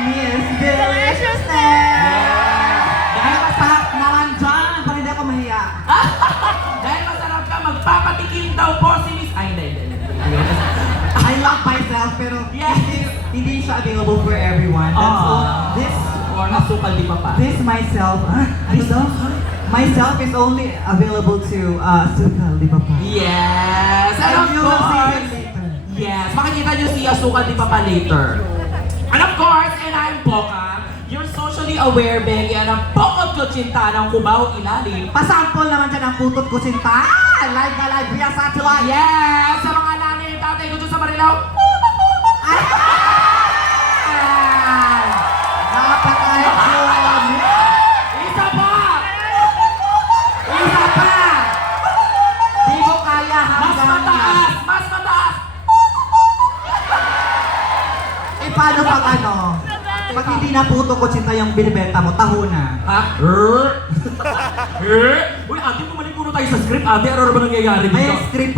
Miss Deliciousness! Dahil masarap naman dyan, para hindi ako mahiya. Dahil masarap ka, magpapatikim daw po si Miss... Ay, hindi. I love myself, pero Yes. hindi siya available for everyone. That's all. Or asukal di pa pa. This myself, ano daw? Myself is only available to Sukal, di ba pa? Yes! And of And you will see him course, later. yes, makikita nyo si Asukal di pa pa later. And of course, and I'm Boka, you're socially aware, Becky, and ang pokot ko chinta ng Cubao ilalim. Pasample naman dyan ang putot ko, sinta! Live na live via satellite! Yes! Sa mga nanay, tatay ko dyan sa Marilao. Ay! Napaka-yun! Isa pa! Isa pa! Di mo kaya Mas hanggang mataas! Mas mataas! Eh, paano pag ano? Pag hindi na puto ko, sinta yung binibenta mo, taho na. Ha? Uy, ate, bumalik muna tayo sa script. Ate, ano ba nangyayari dito? Ay, script